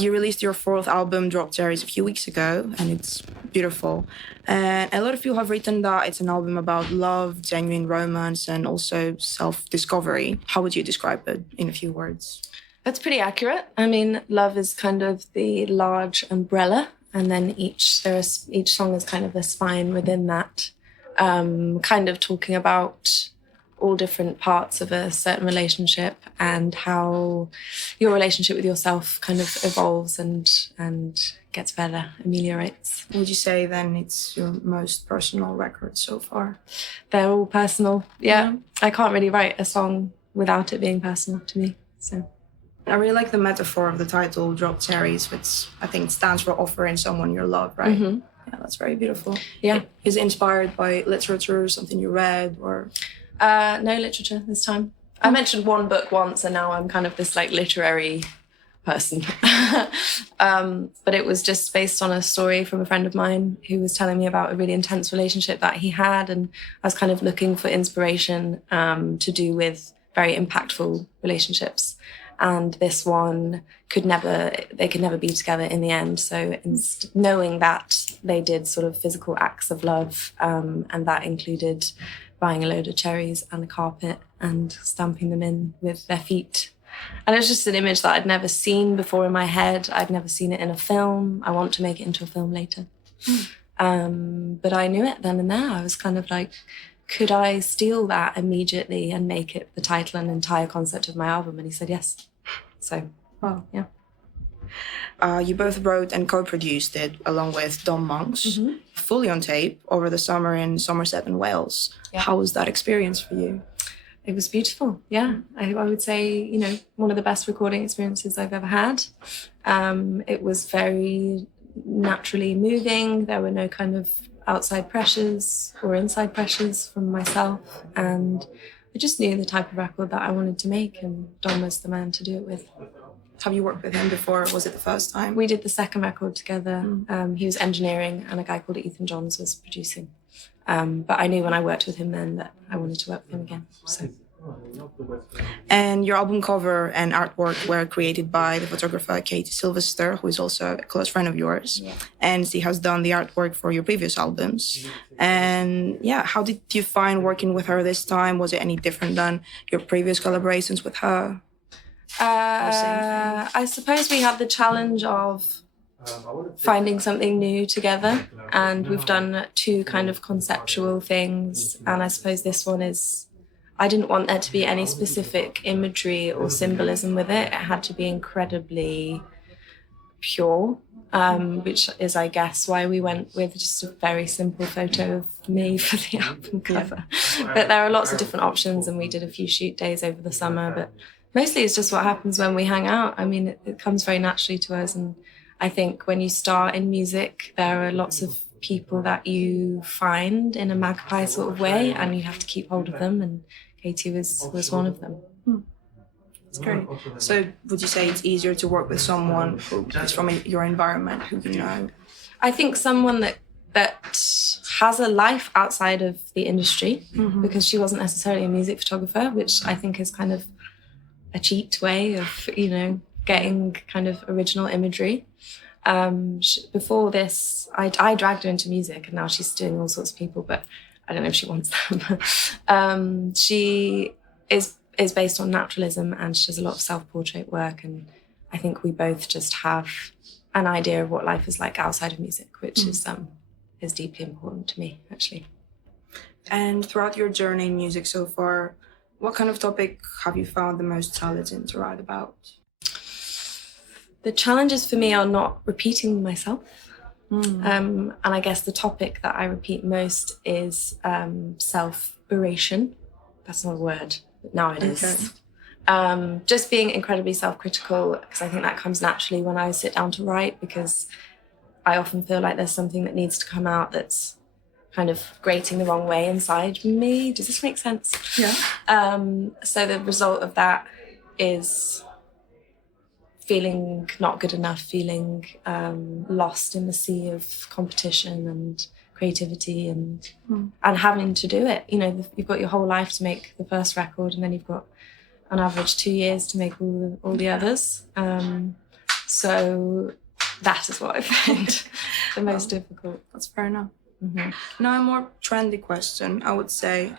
You released your fourth album, Drop Cherries, a few weeks ago, and it's beautiful. And a lot of people have written that it's an album about love, genuine romance, and also self-discovery. How would you describe it in a few words? That's pretty accurate. I mean, love is kind of the large umbrella, and then each song is kind of a spine within that, kind of talking about all different parts of a certain relationship and how your relationship with yourself kind of evolves and gets better, ameliorates. Would you say then it's your most personal record so far? They're all personal, yeah. I can't really write a song without it being personal to me, so. I really like the metaphor of the title, Drop Cherries, which I think stands for offering someone your love, right? Mm-hmm. Yeah, that's very beautiful. Yeah. Is it inspired by literature, something you read, or...? No literature this time. I mentioned one book once and now I'm kind of this like literary person. But it was just based on a story from a friend of mine who was telling me about a really intense relationship that he had, and I was kind of looking for inspiration to do with very impactful relationships. And this one could never be together in the end. So knowing that they did sort of physical acts of love, and that included buying a load of cherries and a carpet and stamping them in with their feet. And it was just an image that I'd never seen before in my head. I'd never seen it in a film. I want to make it into a film later. But I knew it then and there. I was kind of like, could I steal that immediately and make it the title and entire concept of my album? And he said yes. So, well, yeah. You both wrote and co-produced it along with Dom Monks, fully on tape over the summer in Somerset and Wales. Yeah. How was that experience for you? It was beautiful, yeah. I would say, one of the best recording experiences I've ever had. It was very naturally moving. There were no kind of outside pressures or inside pressures from myself. And I just knew the type of record that I wanted to make, and Dom was the man to do it with. Have you worked with him before? Was it the first time? We did the second record together. He was engineering and a guy called Ethan Johns was producing. But I knew when I worked with him then that I wanted to work with him again. So. And your album cover and artwork were created by the photographer Katie Sylvester, who is also a close friend of yours. Yeah. And she has done the artwork for your previous albums. And yeah, how did you find working with her this time? Was it any different than your previous collaborations with her? I suppose we had the challenge of finding something new together, and we've done two kind of conceptual things, and I suppose this one is, I didn't want there to be any specific imagery or symbolism with it. It had to be incredibly pure, which is, I guess, why we went with just a very simple photo of me for the album cover. But there are lots of different options, and we did a few shoot days over the summer, but mostly it's just what happens when we hang out. I mean, it comes very naturally to us. And I think when you start in music, there are lots of people that you find in a magpie sort of way, and you have to keep hold of them. And Katie was one of them. That's great. So would you say it's easier to work with someone who is from your environment, who you know? I think someone that has a life outside of the industry, because she wasn't necessarily a music photographer, which I think is kind of a cheat way of, getting kind of original imagery. Before this, I dragged her into music, and now she's doing all sorts of people, but I don't know if she wants them. She is based on naturalism, and she does a lot of self-portrait work, and I think we both just have an idea of what life is like outside of music, which is deeply important to me, actually. And throughout your journey in music so far, what kind of topic have you found the most challenging to write about? The challenges for me are not repeating myself. And I guess the topic that I repeat most is self-beration. That's not a word, but now it is. Just being incredibly self-critical, because I think that comes naturally when I sit down to write, because I often feel like there's something that needs to come out that's kind of grating the wrong way inside me. Does this make sense? Yeah. So the result of that is feeling not good enough, feeling lost in the sea of competition and creativity and having to do it. You've got your whole life to make the first record, and then you've got on average 2 years to make all the others. So that is what I find the most difficult. That's fair enough. Mm-hmm. Now, a more trendy question, I would say.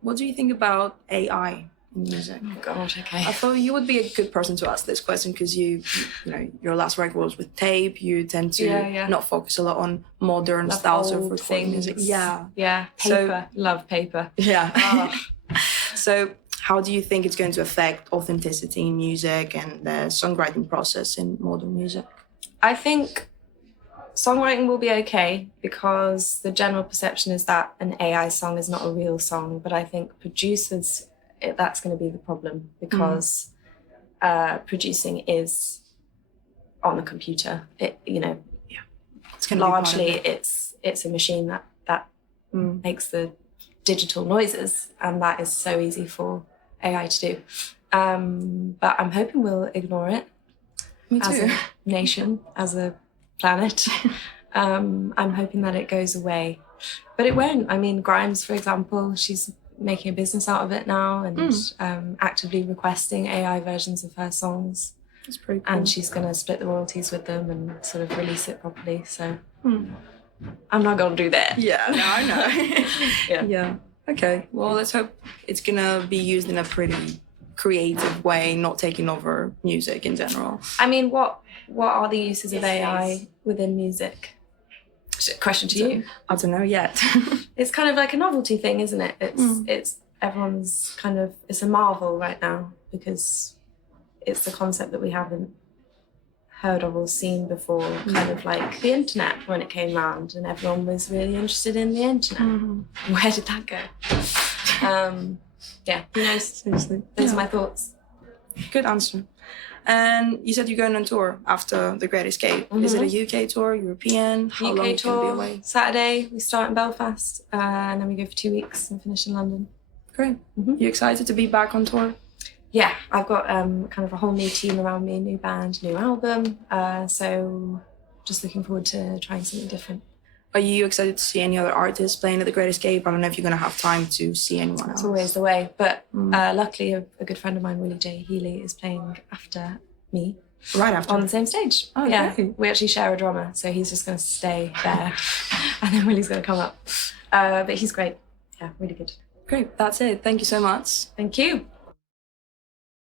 What do you think about AI in music? Oh God, okay. I thought you would be a good person to ask this question because you know, your last record was with tape. You tend to not focus a lot on modern styles of recording music. Yeah. Paper. Love paper. Yeah. So how do you think it's going to affect authenticity in music and the songwriting process in modern music? I think songwriting will be okay because the general perception is that an AI song is not a real song. But I think producers, that's going to be the problem because producing is on the computer. It's going largely it's a machine that makes the digital noises, and that is so easy for AI to do. But I'm hoping we'll ignore it. Me too. As a nation, as a planet. I'm hoping that it goes away. But it won't. I mean, Grimes, for example, she's making a business out of it now and actively requesting AI versions of her songs. That's pretty cool. And she's going to split the royalties with them and sort of release it properly. So I'm not going to do that. Yeah, no, I know. Yeah. Okay. Well, let's hope it's going to be used in a pretty creative way, not taking over music in general. I mean, what are the uses of AI within music? Question to you. I don't know yet. It's kind of like a novelty thing, isn't it? It's everyone's kind of, it's a marvel right now because it's the concept that we haven't heard of or seen before, kind of like the internet when it came round and everyone was really interested in the internet. Where did that go? Who knows? Seriously. Those are my thoughts. Good answer. And you said you're going on tour after The Great Escape. Is it a UK tour, European? How long UK are you gonna be tour, away? Saturday, we start in Belfast and then we go for 2 weeks and finish in London. Great. You excited to be back on tour? Yeah, I've got kind of a whole new team around me, new band, new album. So just looking forward to trying something different. Are you excited to see any other artists playing at The Great Escape? I don't know if you're going to have time to see anyone else. It's always the way. But luckily, a good friend of mine, Willie J. Healy, is playing after me. Right after? On the same stage. Oh, yeah. great. We actually share a drummer, so he's just going to stay there. And then Willie's going to come up. But he's great. Yeah, really good. Great. That's it. Thank you so much. Thank you.